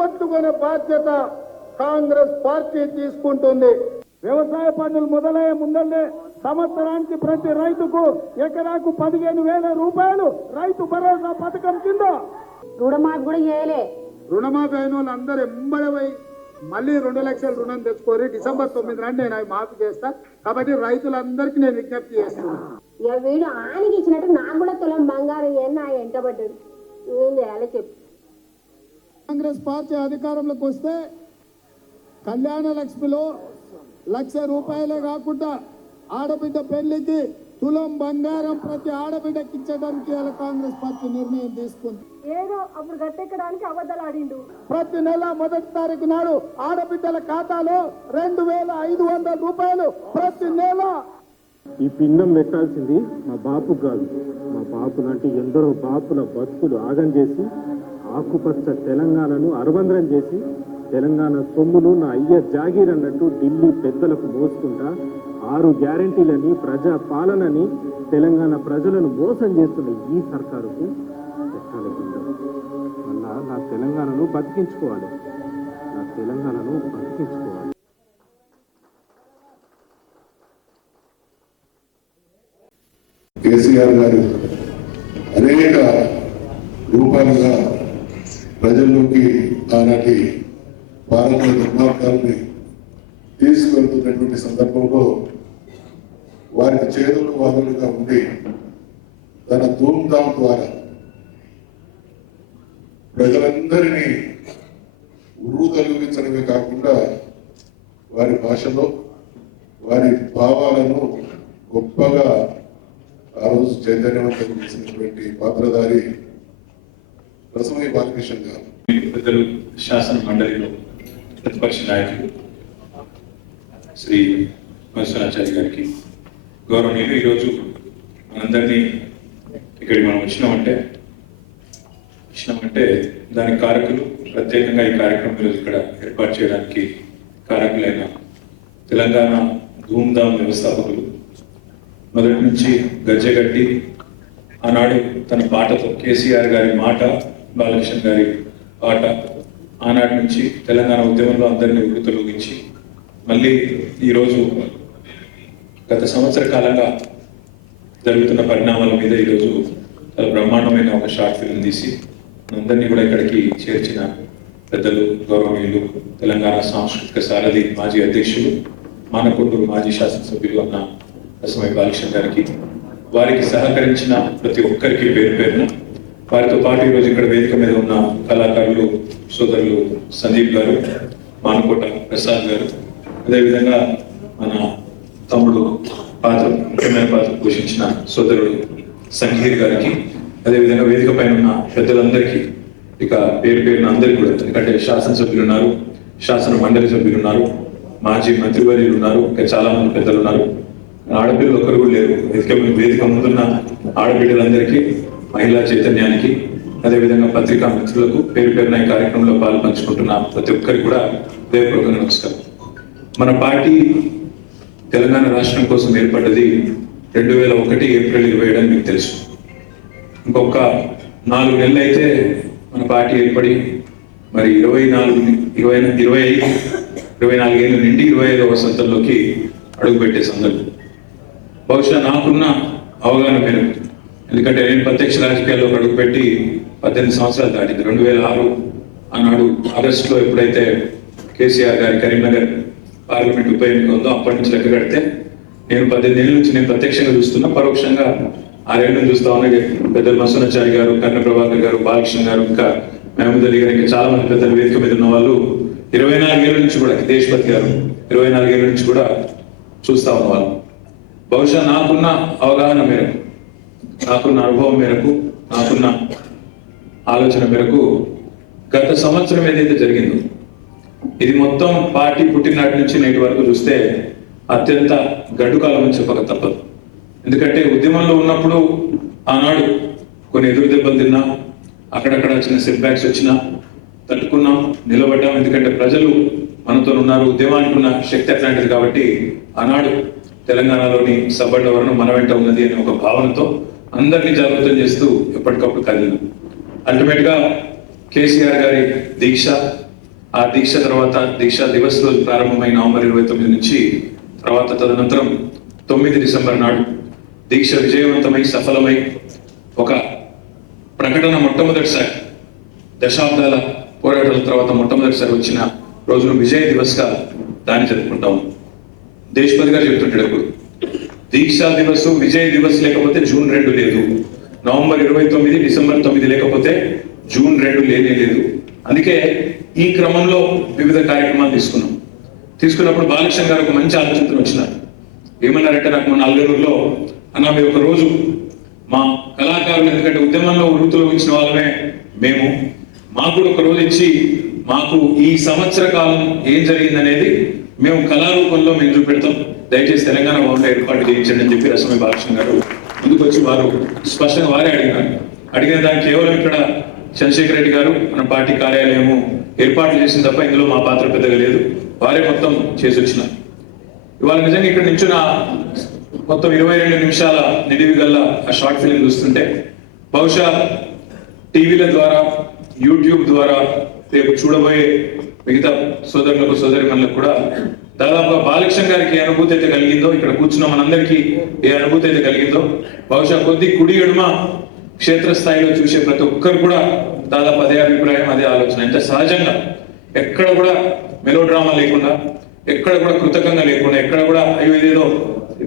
నిలబెట్టుకునే బాధ్యత కాంగ్రెస్ పార్టీ తీసుకుంటుంది. వ్యవసాయ పనులు మొదలయ్యే ముందల్లే సంవత్సరానికి ప్రతి రైతుకు ఎకరాకు 15,000 రూపాయలు రైతు భరోసా పథకం కింద రుణమాఫీ కూడా చేయలే. రుణమాఫీ అయిన వాళ్ళు అందరూ ఎంబడవై మళ్ళీ 2 లక్షల రుణం తెచ్చుకోరి. డిసెంబర్ 9 నాడు నేను అవి మాఫీ చేస్తా. కాబట్టి రైతులందరికీ నేను విజ్ఞప్తి చేస్తున్నాను. వీడు ఆయనకి ఇచ్చినట్టు నాకు కూడా తులం బంగారం ఏమన్నా ఎంటబడ్డాడు. ఏం చేయాలో చెప్పు. కాంగ్రెస్ పార్టీ అధికారంలోకి వస్తే కళ్యాణ లక్ష్మిలో 1,00,000 రూపాయలే కాకుండా ఆడబిడ్డ పెళ్లికి తులం బంగారం ప్రతి ఆడబిడ్డకి ఇచ్చడానికి కాంగ్రెస్ పార్టీ నిర్ణయం తీసుకుంది. ఏదో అప్పుడు గట్టెక్కడానికి అబద్ధాలు ఆడిండు. ప్రతి నెల 1వ తారీఖు నాడు ఆడబిడ్డల ఖాతాలో 2,500 రూపాయలు ప్రతి నెల. ఈ పిండం పెట్టాల్సింది మా బాపు కాదు, మా బాపు లాంటి ఎందరో బాపుల బతుకులు ఆగం చేసి ఆకుపచ్చ తెలంగాణను అరవంద్రం చేసి తెలంగాణ సొమ్మును నా అయ్య జాగీర్ అన్నట్టు ఢిల్లీ పెద్దలకు మోసుకుంటా 6 గ్యారంటీలని ప్రజా పాలనని తెలంగాణ ప్రజలను మోసం చేస్తున్న ఈ సర్కారుకు పెట్టాలి. మళ్ళా నా తెలంగాణను బతికించుకోవాలి, నా తెలంగాణను బతికించుకోవాలి. కేసీఆర్ గారు అనేక రూపాలుగా ప్రజల్లోకి ఆనాటి భారత నిర్మాణాలని తీసుకువెళ్తున్నటువంటి సందర్భంలో వారికి చేతులు వాదులుగా ఉండి తన ధూమ్ధామ్ ద్వారా ప్రజలందరినీ ఉర్రు తొలగించడమే కాకుండా వారి భాషలో వారి భావాలను గొప్పగా ఆ రోజు చైతన్యవంతం చేసినటువంటి పాత్రధారి రసమయ్య బాలకృష్ణ గారు. పెద్దలు శాసన మండలిలో ప్రతిపక్ష నాయకులు శ్రీ మధుసూదనాచారి గారికి గౌరవనీయులు, ఈరోజు మనందరినీ ఇక్కడికి మనం వచ్చినామంటే దానికి కారకులు, ప్రత్యేకంగా ఈ కార్యక్రమం ఈరోజు ఇక్కడ ఏర్పాటు చేయడానికి కారకులైన తెలంగాణ ధూమ్ధామ్ వ్యవస్థాపకులు, మొదటి నుంచి గజ్జెగట్టి ఆనాడు తన పాటతో కేసీఆర్ గారి మాట, బాలకృష్ణ గారి పాట ఆనాటి నుంచి తెలంగాణ ఉద్యమంలో అందరినీ ఉగుతొలగించి మళ్ళీ ఈరోజు గత సంవత్సర కాలంగా జరుగుతున్న పరిణామాల మీద ఈరోజు చాలా బ్రహ్మాండమైన ఒక షార్ట్ ఫిల్మ్ తీసి అందరినీ కూడా ఇక్కడికి చేర్చిన పెద్దలు, గౌరవనీయులు, తెలంగాణ సాంస్కృతిక సారథి మాజీ అధ్యక్షులు, మానకొండూరు మాజీ శాసనసభ్యులు అన్న రసమయ్య బాలకృష్ణ గారికి, వారికి సహకరించిన ప్రతి ఒక్కరికి పేరు పేరున, వారితో పాటు ఈరోజు ఇక్కడ వేదిక మీద ఉన్న కళాకారులు సోదరులు సందీప్ గారు, మానకోట ప్రసాద్ గారు, అదేవిధంగా మన తమ్ముడు ముఖ్యమైన పాత్ర పోషించిన సోదరుడు సంగీర్ గారికి, అదేవిధంగా వేదిక పైన ఉన్న పెద్దలందరికీ ఇక పేరు పేరున అందరికీ కూడా, ఎందుకంటే శాసనసభ్యులు ఉన్నారు, శాసన మండలి సభ్యులు ఉన్నారు, మాజీ మంత్రివర్యులు ఉన్నారు, ఇంకా చాలా మంది పెద్దలు ఉన్నారు, ఆడపిల్లలు ఒకరు కూడా లేరు. వేదిక ముందున్న ఆడబిడ్డలందరికీ, మహిళా చైతన్యానికి, అదేవిధంగా పత్రికా మిత్రులకు పేరు పేరున ఈ కార్యక్రమంలో పాల్పంచుకుంటున్న ప్రతి ఒక్కరికి కూడా హృదయపూర్వకంగా నమస్కారం. మన పార్టీ తెలంగాణ రాష్ట్రం కోసం ఏర్పడ్డది 2001 ఏప్రిల్ 27 అని మీకు తెలుసు. ఇంకొక 4 నెలలు అయితే మన పార్టీ ఏర్పడి మరి 24 ఏళ్ళు నుండి 25వ వసంతంలోకి అడుగుపెట్టే సందర్భం. బహుశా నాకున్న అవగాహన మేరకు, ఎందుకంటే నేను ప్రత్యక్ష రాజకీయాల్లో అడుగుపెట్టి 18 సంవత్సరాలు దాటింది. 2006 ఆనాడు ఆగస్టులో ఎప్పుడైతే కేసీఆర్ గారి కరీంనగర్ పార్లమెంట్ ఉప ఎన్నిక ఉందో అప్పటి నుంచి లెక్క కడితే నేను 18 ఏళ్ళ నుంచి నేను ప్రత్యక్షంగా చూస్తున్నా, పరోక్షంగా 6 ఏళ్ళ నుంచి చూస్తా ఉన్నా. పెద్దలు మధుసూదనాచారి గారు, కర్ణ ప్రభాకర్ గారు, బాలకృష్ణ గారు, ఇంకా మహమూద్ అలీ గారు, ఇంకా చాలా మంది పెద్దలు వేదిక మీద ఉన్న వాళ్ళు 24 ఏళ్ళ నుంచి కూడా, దేశపతి గారు 24 ఏళ్ళ నుంచి కూడా చూస్తా ఉన్నవాళ్ళు. బహుశా నాకున్న అవగాహన మేరకు, నాకున్న అనుభవం మేరకు, నాకున్న ఆలోచన మేరకు గత సంవత్సరం ఏదైతే జరిగిందో ఇది మొత్తం పార్టీ పుట్టినటి నుంచి నేటి వరకు చూస్తే అత్యంత గడ్డు కాలం అని చెప్పక తప్పదు. ఎందుకంటే ఉద్యమంలో ఉన్నప్పుడు ఆనాడు కొన్ని ఎదురు దెబ్బలు తిన్నా, అక్కడక్కడ చిన్న సెట్ బ్యాక్స్ వచ్చినా తట్టుకున్నాం, నిలబడ్డాం. ఎందుకంటే ప్రజలు మనతో ఉన్నారు, ఉద్యమానికి ఉన్న శక్తి అట్లాంటిది. కాబట్టి ఆనాడు తెలంగాణలోని సబ్బడ్డ వర్ణం మన వెంట ఉన్నది అనే ఒక భావనతో అందరినీ జాగృతం చేస్తూ ఎప్పటికప్పుడు కదిలినాం. అల్టిమేట్ గా కేసీఆర్ గారి దీక్ష, ఆ దీక్ష తర్వాత దీక్షా దివస్ రోజు ప్రారంభమై నవంబర్ 29 నుంచి తర్వాత తదనంతరం 9 డిసెంబర్ నాడు దీక్ష విజయవంతమై సఫలమై ఒక ప్రకటన మొట్టమొదటిసారి దశాబ్దాల పోరాటాల తర్వాత మొట్టమొదటిసారి వచ్చిన రోజును విజయ దివస్గా దాన్ని జరుపుకుంటాం. దేశపతి గారు చెప్తుంటాడు ఎప్పుడు, దీక్షా దివస్ విజయ్ దివస్ లేకపోతే జూన్ 2 లేదు, నవంబర్ 29 డిసెంబర్ 9 లేకపోతే జూన్ 2 లేనే లేదు. అందుకే ఈ క్రమంలో వివిధ కార్యక్రమాలు తీసుకున్నప్పుడు బాలకృష్ణ గారు ఒక మంచి ఆలోచనతో వచ్చినారు. ఏమన్నారంటే, నాకు మన అల్లూరులో అన్న మీరు ఒక రోజు మా కళాకారులు, ఎందుకంటే ఉద్యమంలో వృత్తులు ఇచ్చిన వాళ్ళమే మేము, మాకు కూడా ఒక రోజు ఇచ్చి మాకు ఈ సంవత్సర కాలం ఏం జరిగిందనేది మేము కళారూపంలో మేము చూపెడతాం, దయచేసి తెలంగాణ భవన్లో ఏర్పాటు చేయించండి అని చెప్పి రసమై బాలకృష్ణ గారు ముందుకు వచ్చి వారు స్పష్టంగా వారే అడిగిన దానికి కేవలం ఇక్కడ చంద్రశేఖర్ రెడ్డి గారు మన పార్టీ కార్యాలయము ఏర్పాట్లు చేసిన తప్ప ఇందులో మా పాత్ర పెద్దగా లేదు, వారే మొత్తం చేసి వచ్చినారు. ఇవాళ నిజంగా ఇక్కడ నించున్న మొత్తం 22 నిమిషాల నిడివి గల్ల ఆ షార్ట్ ఫిల్మ్ చూస్తుంటే బహుశా టీవీల ద్వారా యూట్యూబ్ ద్వారా రేపు చూడబోయే మిగతా సోదరులకు సోదరిమణులకు కూడా దాదాపుగా బాలకృష్ణ గారికి ఏ అనుభూతి అయితే కలిగిందో, ఇక్కడ కూర్చున్న మనందరికీ ఏ అనుభూతి అయితే కలిగిందో, బహుశా కొద్ది కుడి ఎడుమ క్షేత్రస్థాయిలో చూసే ప్రతి ఒక్కరు కూడా దాదాపు అదే అభిప్రాయం, అదే ఆలోచన. అంటే సహజంగా ఎక్కడ కూడా మెలో డ్రామా లేకుండా, ఎక్కడ కూడా కృతకంగా లేకుండా, ఎక్కడ కూడా అయ్యో ఇదేదో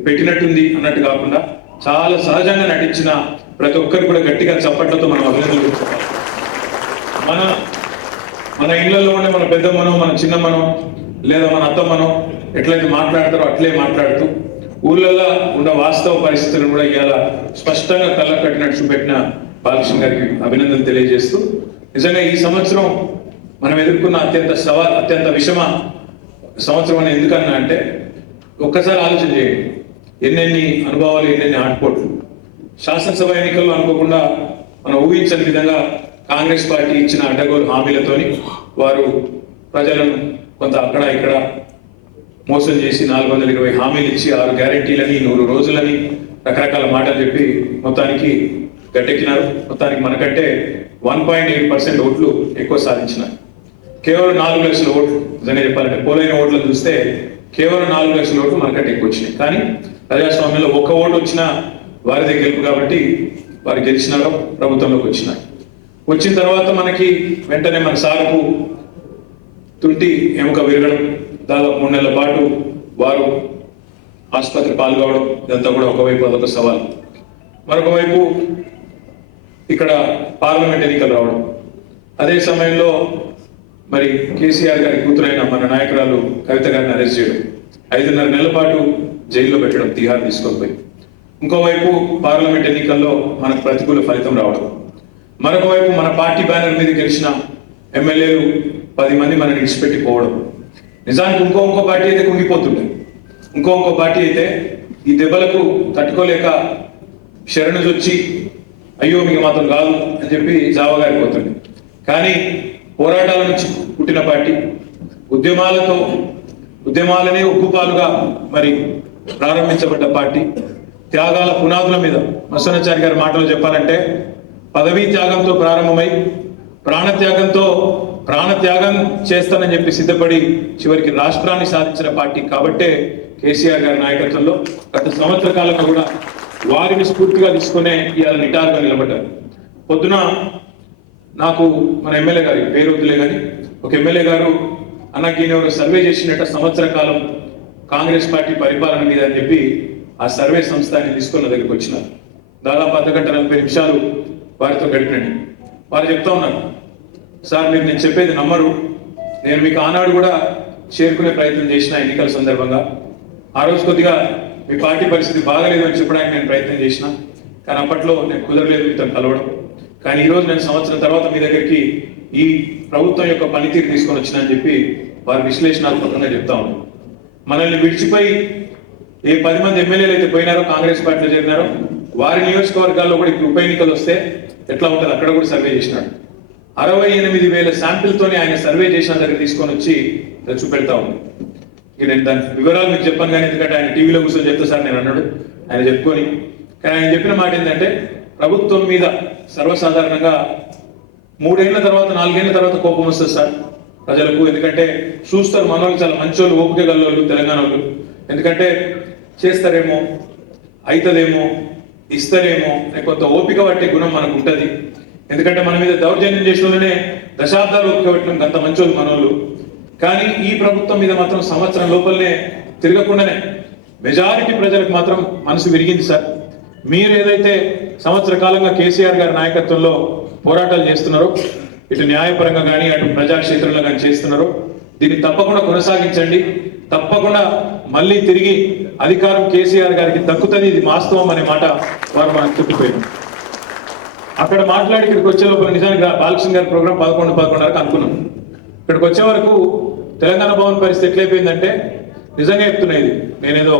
పెట్టినట్టుంది అన్నట్టు కాకుండా చాలా సహజంగా నటించిన ప్రతి ఒక్కరు కూడా గట్టిగా చప్పట్లతో మనం అభినందనలు చెప్పాలి. మన ఇళ్లలో ఉండే మన పెద్దమ్మనో మన చిన్నమ్మనో లేదా మన అత్తమ్మనో ఎట్లయితే మాట్లాడతారో అట్లే మాట్లాడుతూ ఊళ్ళల్లో ఉన్న వాస్తవ పరిస్థితులను కూడా ఇవాళ స్పష్టంగా కళ్ళ కట్టినట్టు చూపెట్టిన బాలకృష్ణ గారికి అభినందనలు తెలియజేస్తూ, నిజంగా ఈ సంవత్సరం మనం ఎదుర్కొన్న అత్యంత విషమ సంవత్సరం అని ఎందుకన్నా అంటే, ఒక్కసారి ఆలోచన చేయండి, ఎన్నెన్ని అనుభవాలు, ఎన్నెన్ని ఆటపోట్లు. శాసనసభ ఎన్నికల్లో అనుకోకుండా మనం ఊహించని విధంగా కాంగ్రెస్ పార్టీ ఇచ్చిన అడ్డగోలు హామీలతోని వారు ప్రజలను కొంత అక్కడ ఇక్కడ మోసం చేసి 420 హామీలు ఇచ్చి 6 గ్యారెంటీలని 100 రోజులని రకరకాల మాటలు చెప్పి మొత్తానికి గట్టెక్కినారు. మొత్తానికి మనకంటే 1.8% ఓట్లు ఎక్కువ సాధించినారు. కేవలం 4 లక్షల ఓట్లు, నిజంగా చెప్పాలంటే పోలైన ఓట్లను చూస్తే కేవలం 4 లక్షల ఓట్లు మనకంటే ఎక్కువ వచ్చినాయి. కానీ ప్రజాస్వామ్యంలో ఒక్క ఓటు వచ్చినా వారిదే గెలుపు కాబట్టి వారు గెలిచినారో ప్రభుత్వంలోకి వచ్చినారు. వచ్చిన తర్వాత మనకి వెంటనే మన సార్కు తుంటి ఎముక విరగడం, దాదాపు 3 నెలల పాటు వారు ఆసుపత్రి పాల్గొవడం, ఇదంతా కూడా ఒకవైపు అదొక సవాల్. మరొక వైపు ఇక్కడ పార్లమెంట్ ఎన్నికలు రావడం, అదే సమయంలో మరి కేసీఆర్ గారి కూతురైన మన నాయకురాలు కవిత గారిని అరెస్ట్ చేయడం, 5.5 నెలల పాటు జైల్లో పెట్టడం, తిహార్ తీసుకొని పోయి. ఇంకోవైపు పార్లమెంట్ ఎన్నికల్లో మనకు ప్రతికూల ఫలితం రావడం, మరొక వైపు మన పార్టీ బ్యానర్ మీద గెలిచిన ఎమ్మెల్యేలు 10 మంది మనని విడిచిపెట్టి పోవడం. నిజానికి ఇంకో పార్టీ అయితే కుంగిపోతుండే, ఇంకో పార్టీ అయితే ఈ దెబ్బలకు తట్టుకోలేక శరణుజొచ్చి అయ్యో మీకు మాత్రం కాదు అని చెప్పి జావగారిపోతుంది. కానీ పోరాటాల నుంచి పుట్టిన పార్టీ, ఉద్యమాలనే ఉక్కుపాలుగా మరి ప్రారంభించబడ్డ పార్టీ, త్యాగాల పునాదుల మీద మత్స్యనాచారి గారి మాటలు చెప్పాలంటే పదవీ త్యాగంతో ప్రారంభమై ప్రాణత్యాగం చేస్తానని చెప్పి సిద్ధపడి చివరికి రాష్ట్రాన్ని సాధించిన పార్టీ కాబట్టే కేసీఆర్ గారి నాయకత్వంలో గత సంవత్సర కాలంలో కూడా వారిని స్ఫూర్తిగా తీసుకునే ఇవాళ నిటారుగా నిలబడ్డారు. పొద్దున నాకు మన ఎమ్మెల్యే గారి పేరు వద్దులే కానీ ఒక ఎమ్మెల్యే గారు అన్నకీనెవరు సర్వే చేసినట్టు సంవత్సర కాలం కాంగ్రెస్ పార్టీ పరిపాలన మీద అని చెప్పి ఆ సర్వే సంస్థని తీసుకున్న దగ్గరికి వచ్చినారు. దాదాపు 1 గంట 40 నిమిషాలు వారితో గడిపినండి. వారు చెప్తా ఉన్నారు, సార్ మీరు నేను చెప్పేది నమ్మరు, నేను మీకు ఆనాడు కూడా చేరుకునే ప్రయత్నం చేసిన ఎన్నికల సందర్భంగా. ఆ రోజు కొద్దిగా మీ పార్టీ పరిస్థితి బాగలేదు అని చెప్పడానికి నేను ప్రయత్నం చేసిన, కానీ అప్పట్లో నేను కుదరలేదు మీతో కలవడం. కానీ ఈరోజు నేను సంవత్సరం తర్వాత మీ దగ్గరికి ఈ ప్రభుత్వం యొక్క పనితీరు తీసుకొని వచ్చినా అని చెప్పి వారు విశ్లేషణాత్మకంగా చెప్తా ఉన్నారు. మనల్ని విడిచిపోయి ఏ 10 మంది ఎమ్మెల్యేలు అయితే పోయినారో, కాంగ్రెస్ పార్టీలో చేరినారో, వారి నియోజకవర్గాల్లో కూడా ఇప్పుడు ఉప ఎన్నికలు వస్తే ఎట్లా ఉంటుంది అక్కడ కూడా సర్వే చేసినాడు. 68,000 శాంపిల్తోనే ఆయన సర్వే చేసిన దగ్గర తీసుకొని వచ్చి చూపెడతా ఉంది. నేను దాని వివరాలు మీకు చెప్పాను, కానీ ఎందుకంటే ఆయన టీవీలో కూర్చొని చెప్తా సార్ నేను అన్నాడు, ఆయన చెప్పుకొని. కానీ ఆయన చెప్పిన మాట ఏంటంటే, ప్రభుత్వం మీద సర్వసాధారణంగా 3 ఏళ్ల తర్వాత 4 ఏళ్ల తర్వాత కోపం వస్తుంది సార్, ప్రజలకు. ఎందుకంటే చూస్తారు మనోళ్ళు చాలా మంచోళ్ళు, ఓపిక గల్లోళ్ళు తెలంగాణ వాళ్ళు. ఎందుకంటే చేస్తారేమో, అవుతుందేమో, ఇస్తారేమో కొంత ఓపిక పట్టే గుణం మనకు ఉంటుంది. ఎందుకంటే మన మీద దౌర్జన్యం చేసిన వాళ్ళనే దశాబ్దాలు ఓపిక పట్టినాం, అంత మంచోళ్ళు మనోళ్ళు. కానీ ఈ ప్రభుత్వం మీద మాత్రం సంవత్సరం లోపలనే తిరగకుండానే మెజారిటీ ప్రజలకు మాత్రం మనసు విరిగింది సార్. మీరు ఏదైతే సంవత్సర కాలంగా కేసీఆర్ గారి నాయకత్వంలో పోరాటాలు చేస్తున్నారో, ఇటు న్యాయపరంగా కానీ అటు ప్రజాక్షేత్రంలో కానీ చేస్తున్నారో, దీన్ని తప్పకుండా కొనసాగించండి. తప్పకుండా మళ్ళీ తిరిగి అధికారం కేసీఆర్ గారికి దక్కుతుంది, ఇది వాస్తవం అనే మాట వారు మనకు చెప్పిపోయారు. అక్కడ మాట్లాడి ఇక్కడికి వచ్చే లోపల నిజానికి బాలకృష్ణ గారి ప్రోగ్రాం 11:30 అనుకున్నాం. ఇక్కడికి వచ్చే వరకు తెలంగాణ భవన్ పరిస్థితి ఎట్లయిపోయిందంటే, నిజంగా చెప్తున్నా, ఇది నేనేదో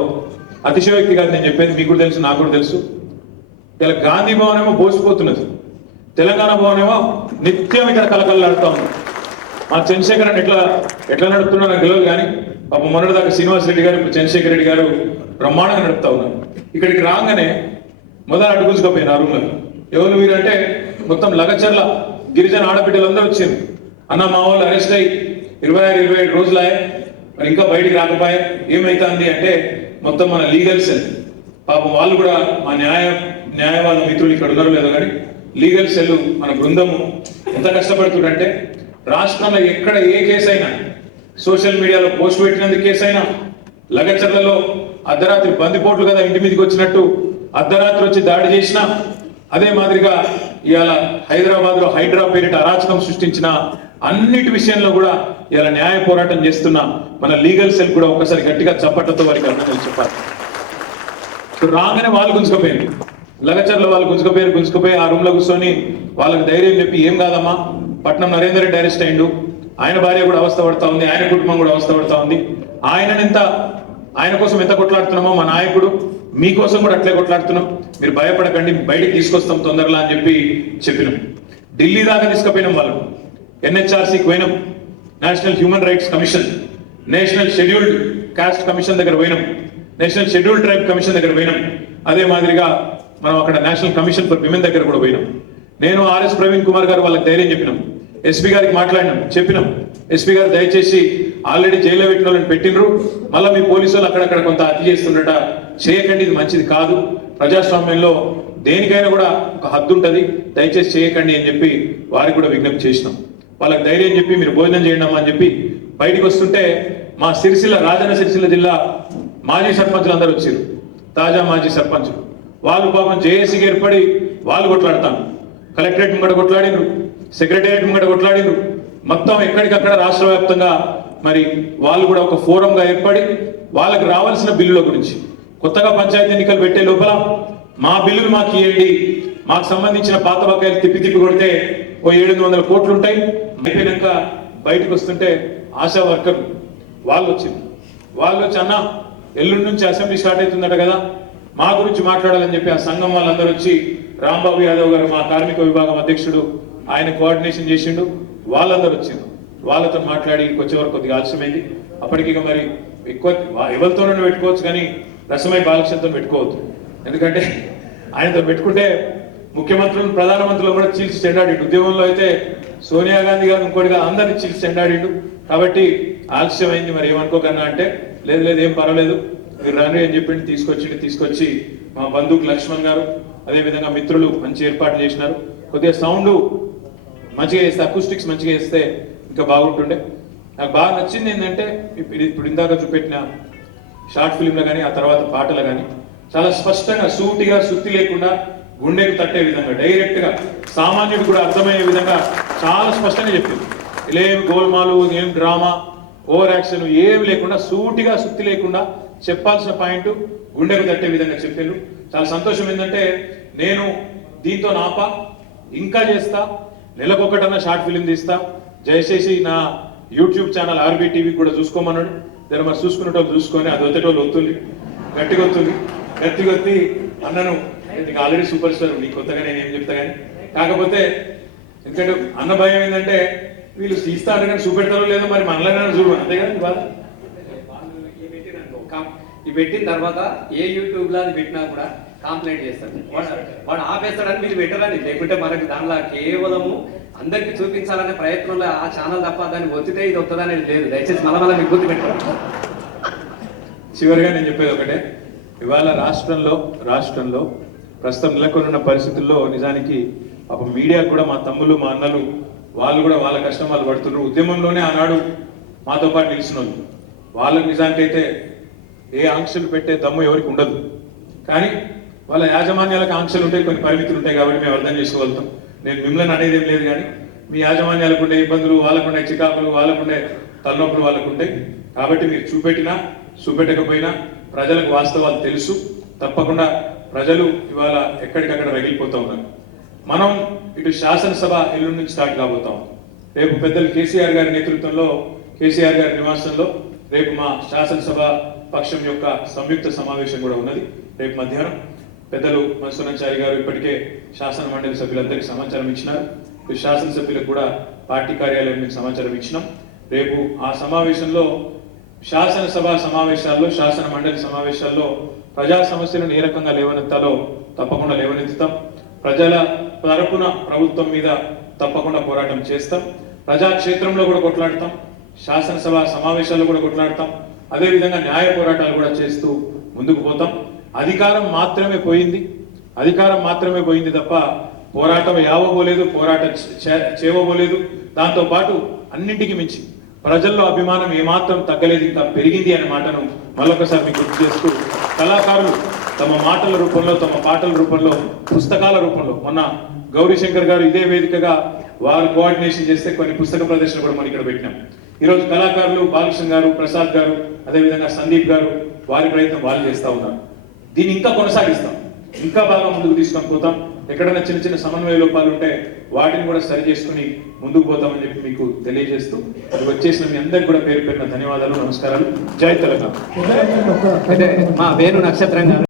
అతిశయోక్తి కాదు నేను చెప్పేది, మీకు కూడా తెలుసు, నాకు కూడా తెలుసు. ఇలా గాంధీ భవన్ ఏమో బోసిపోతున్నది, తెలంగాణ భవన్ ఏమో నిత్యం ఇక్కడ కలకల్లాడుతూ ఉంది. మా చంద్రశేఖర్ అని ఎట్లా నడుపుతున్నా నాకు తెలియదు, కానీ పాపం మొన్నటిదాకా శ్రీనివాస్ రెడ్డి గారు, ఇప్పుడు చంద్రశేఖర్ రెడ్డి గారు బ్రహ్మాండంగా నడుపుతా ఉన్నారు. ఇక్కడికి రాగానే మొదలు అడుగుసుకపోయిన రూమ్లో ఎవరు వీరు అంటే మొత్తం లగచర్ల గిరిజన ఆడబిడ్డలందరూ వచ్చారు. అన్న మా వాళ్ళు అరెస్ట్ అయ్యి 26-27 రోజులాయే, మరి ఇంకా బయటికి రాకపోయే, ఏమైతుంది అంటే మొత్తం మన లీగల్ సెల్, పాపం వాళ్ళు కూడా మా న్యాయవాద మిత్రులు ఇక్కడ ఉన్నారు లేదో కానీ లీగల్ సెల్ మన బృందము ఎంత కష్టపడుతుందంటే, రాష్ట్రంలో ఎక్కడ ఏ కేసు అయినా, సోషల్ మీడియాలో పోస్ట్ పెట్టినందుకు కేసు అయినా, లగచర్లలో అర్ధరాత్రి బందిపోట్లు కదా ఇంటి మీదకి వచ్చినట్టు అర్ధరాత్రి వచ్చి దాడి చేసిన, అదే మాదిరిగా ఇవాళ హైదరాబాద్ లో హైడ్రా పేరిట అరాచకం సృష్టించిన అన్నిటి విషయంలో కూడా ఇలా న్యాయ పోరాటం చేస్తున్న మన లీగల్ సెల్ కూడా ఒకసారి గట్టిగా చప్పట్లతో వారికి అర్థం చెప్పాలి. రాగానే వాళ్ళు గుంజుకపోయింది, లగచర్ల వాళ్ళు గుంజుకుపోయి ఆ రూమ్ లో కూర్చొని వాళ్ళకి ధైర్యం చెప్పి, ఏం కాదమ్మా, పట్నం నరేందర్ రెడ్డి అరెస్ట్ అయిండు, ఆయన భార్య కూడా అవస్థ పడతా ఉంది, ఆయన కుటుంబం కూడా అవస్థ పడతా ఉంది, ఆయన కోసం ఎంత కొట్లాడుతున్నామో మా నాయకుడు మీకోసం కూడా అట్లే కొట్లాడుతున్నాం, మీరు భయపడకండి, బయటికి తీసుకొస్తాం తొందరలా అని చెప్పినాం. ఢిల్లీ దాకా తీసుకుపోయినాం, వాళ్ళు NHRCకి పోయినాం, national human rights commission, national scheduled cost commission దగ్గర పోయినాం, నేషనల్ షెడ్యూల్డ్ ట్రైబ్ కమిషన్ దగ్గర పోయినాం, అదే మాదిరిగా మనం అక్కడ నేషనల్ కమిషన్ ఫర్ విమెన్ దగ్గర కూడా పోయినాం. నేను RS ప్రవీణ్ కుమార్ గారు వాళ్ళకి ధైర్యం చెప్పినాం, ఎస్పీ గారికి మాట్లాడినాం, చెప్పినాం, ఎస్పీ గారు దయచేసి ఆల్రెడీ జైల్లో పెట్టిన వాళ్ళని పెట్టినరు, మళ్ళీ మీ పోలీసు వాళ్ళు అక్కడక్కడ కొంత అతి చేస్తుండట, చేయకండి, ఇది మంచిది కాదు, ప్రజాస్వామ్యంలో దేనికైనా కూడా ఒక హద్దు ఉంటుంది, దయచేసి చేయకండి అని చెప్పి వారికి కూడా విజ్ఞప్తి చేసినాం. వాళ్ళకి ధైర్యం చెప్పి మీరు భోజనం చేయండి అని చెప్పి బయటికి వస్తుంటే మా రాజన్న సిరిసిల్ల జిల్లా మాజీ సర్పంచులు అందరూ వచ్చారు, తాజా మాజీ సర్పంచులు. వాళ్ళు పాపం జేఏసీకి ఏర్పడి వాళ్ళు కొట్లాడతాను, కలెక్టరేట్ ముంగడ కొట్లాడినరు, సెక్రటేరియట్ ముంగడ కొట్లాడినరు, మొత్తం ఎక్కడికక్కడ రాష్ట్ర వ్యాప్తంగా మరి వాళ్ళు కూడా ఒక ఫోరంగా ఏర్పడి వాళ్ళకి రావాల్సిన బిల్లుల గురించి, కొత్తగా పంచాయతీ ఎన్నికలు పెట్టే లోపల మా బిల్లులు మాకు ఇవ్వండి, మాకు సంబంధించిన పాత బకాయిలు తిప్పి కొడితే ఓ 700 కోట్లు ఉంటాయి, అయిపోయినాక బయటకు వస్తుంటే ఆశా వర్కర్లు వాళ్ళు వచ్చి అన్న ఎల్లుండి నుంచి అసెంబ్లీ స్టార్ట్ అవుతుందట కదా, మా గురించి మాట్లాడాలని చెప్పి ఆ సంఘం వాళ్ళందరూ వచ్చి, రాంబాబు యాదవ్ గారు మా కార్మిక విభాగం అధ్యక్షుడు, ఆయన కోఆర్డినేషన్ చేసిండు, వాళ్ళందరూ వచ్చిండు, వాళ్ళతో మాట్లాడి వచ్చే వరకు కొద్దిగా ఆలస్యమైంది. అప్పటికి మరి ఎక్కువ ఎవరితోనూ పెట్టుకోవచ్చు, కానీ రసమై బాలకృష్ణతో పెట్టుకోవద్దు, ఎందుకంటే ఆయనతో పెట్టుకుంటే ముఖ్యమంత్రులు ప్రధానమంత్రులు కూడా చీల్చి చెండాడిండు, ఉద్యమంలో అయితే సోనియా గాంధీ గారు ఇంకోటిగా అందరినీ చీల్చి చెండాడిండు, కాబట్టి ఆలస్యమైంది, మరి ఏమనుకోకన్నా అంటే లేదు ఏం పర్వాలేదు మీరు రండి అని చెప్పిండి, తీసుకొచ్చి మా బంధువుకు లక్ష్మణ్ గారు అదేవిధంగా మిత్రులు మంచి ఏర్పాట్లు చేసినారు. కొద్దిగా సౌండ్ మంచిగా చేస్తే, అకూస్టిక్స్ మంచిగా చేస్తే ఇంకా బాగుంటుండే. నాకు బాగా నచ్చింది ఏంటంటే ఇప్పుడు ఇందాక చూపెట్టిన షార్ట్ ఫిల్మ్లో కానీ ఆ తర్వాత పాటలు కానీ చాలా స్పష్టంగా సూటిగా సుత్తి లేకుండా గుండెకు తట్టే విధంగా డైరెక్ట్గా సామాన్యుడు కూడా అర్థమయ్యే విధంగా చాలా స్పష్టంగా చెప్పింది. ఇలేం గోల్మాలు, ఏం డ్రామా, ఓవర్ యాక్షన్ ఏమి లేకుండా సూటిగా సుత్తి లేకుండా చెప్పాల్సిన పాయింట్ గుండెకు తట్టే విధంగా చెప్పారు. చాలా సంతోషం ఏంటంటే నేను దీంతో నాపా ఇంకా చేస్తా, నెలకొకటన్నా షార్ట్ ఫిలిం తీస్తా, దయచేసి నా యూట్యూబ్ ఛానల్ ఆర్బీ టీవీ కూడా చూసుకోమన్నాడు. దాన్ని మరి చూసుకునేటోళ్ళు చూసుకొని అది వచ్చేటోళ్ళు వస్తుంది, గట్టిగా వత్తి అన్నను ఆల్రెడీ సూపర్ స్టార్, నీకు కొత్తగా నేను ఏం చెప్తా కానీ, కాకపోతే ఎందుకంటే అన్న భయం ఏంటంటే వీళ్ళు తీస్తారు కానీ చూపెడతారో లేదో మరి మనలో చూడు, అంతే కదా బాధ. ఇవి పెట్టిన తర్వాత ఏ యూట్యూబ్ లో అది పెట్టినా కూడా కంప్లైంట్ చేస్తారు, వాడు ఆపేస్తాడని మీరు పెట్టరని, లేకుంటే మనకి దానిలో కేవలము అందరికీ చూపించాలనే ప్రయత్నంలో ఆ ఛానల్ తప్ప దాన్ని ఒత్తితే ఇది వస్తుందనేది లేదు. దయచేసి మళ్ళీ మీకు గుర్తు పెట్టుకోండి. చివరిగా నేను చెప్పేది ఒకటే, ఇవాళ రాష్ట్రంలో ప్రస్తుతం నెలకొన్న పరిస్థితుల్లో నిజానికి అప్పుడు మీడియా కూడా మా తమ్ముళ్ళు మా అన్నలు వాళ్ళు కూడా వాళ్ళ కష్టం వాళ్ళు పడుతున్నారు. ఉద్యమంలోనే ఆనాడు మాతో పాటు నిలిచిన వాళ్ళకి నిజానికైతే ఏ ఆంక్షలు పెట్టే దమ్ము ఎవరికి ఉండదు. కానీ వాళ్ళ యాజమాన్యాలకు ఆంక్షలు ఉంటాయి, కొన్ని పరిమితులు ఉంటాయి కాబట్టి మేము అర్థం చేసుకోగలుగుతాం. నేను మిమ్మల్ని అనేది ఏం లేదు, కానీ మీ యాజమాన్యాలకు ఉండే ఇబ్బందులు వాళ్ళకుండే చికాకులు వాళ్ళకుండే తలనొప్పులు వాళ్ళకు ఉంటాయి. కాబట్టి మీరు చూపెట్టకపోయినా ప్రజలకు వాస్తవాలు తెలుసు. తప్పకుండా ప్రజలు ఇవాళ ఎక్కడికక్కడ రగిలిపోతూ ఉన్నారు. మనం ఇటు శాసనసభ ఎల్లుండి నుంచి స్టార్ట్ కాబోతాం. రేపు పెద్దలు కేసీఆర్ గారి నేతృత్వంలో కేసీఆర్ గారి నివాసంలో రేపు మా శాసనసభ పక్షం యొక్క సంయుక్త సమావేశం కూడా ఉన్నది. రేపు మధ్యాహ్నం పెద్దలు మన్సూరాచారి గారు ఇప్పటికే శాసన మండలి సభ్యులందరికీ సమాచారం ఇచ్చినారు. శాసనసభ్యులకు కూడా పార్టీ కార్యాలయం నుంచి సమాచారం ఇచ్చినాం. రేపు ఆ సమావేశంలో శాసనసభ సమావేశాల్లో శాసన మండలి సమావేశాల్లో ప్రజా సమస్యలను ఏ రకంగా లేవనెత్తాలో తప్పకుండా లేవనెత్తుతాం. ప్రజల తరపున ప్రభుత్వం మీద తప్పకుండా పోరాటం చేస్తాం. ప్రజాక్షేత్రంలో కూడా కొట్లాడతాం, శాసనసభ సమావేశాల్లో కూడా కొట్లాడతాం. అదేవిధంగా న్యాయ పోరాటాలు కూడా చేస్తూ ముందుకు పోతాం. అధికారం మాత్రమే పోయింది తప్ప పోరాటం యావబోలేదు, పోరాటం చేయబోలేదు. దాంతో పాటు అన్నింటికి మించి ప్రజల్లో అభిమానం ఏమాత్రం తగ్గలేదు, ఇంకా పెరిగింది అనే మాటను మళ్ళొకసారి మీకు గుర్తు చేస్తూ, కళాకారులు తమ మాటల రూపంలో తమ పాటల రూపంలో పుస్తకాల రూపంలో మొన్న గౌరీశంకర్ గారు ఇదే వేదికగా వారు కోఆర్డినేషన్ చేస్తే కొన్ని పుస్తక ప్రదర్శన కూడా మనం ఇక్కడ పెట్టినాం. ఈరోజు కళాకారులు బాలకృష్ణ గారు, ప్రసాద్ గారు, అదేవిధంగా సందీప్ గారు వారి ప్రయత్నం వాళ్ళు చేస్తూ ఉన్నారు. దీన్ని ఇంకా కొనసాగిస్తాం, ఇంకా బాగా ముందుకు తీసుకొని పోతాం. ఎక్కడైనా చిన్న చిన్న సమన్వయ లోపాలు ఉంటే వాటిని కూడా సరి చేసుకుని ముందుకు పోతామని చెప్పి మీకు తెలియజేస్తూ అది వచ్చేసిన మీ అందరికి కూడా పేరు పేరున ధన్యవాదాలు, నమస్కారాలు. జై తెలంగాణ. అయితే మా వేణు నక్షత్రం గారు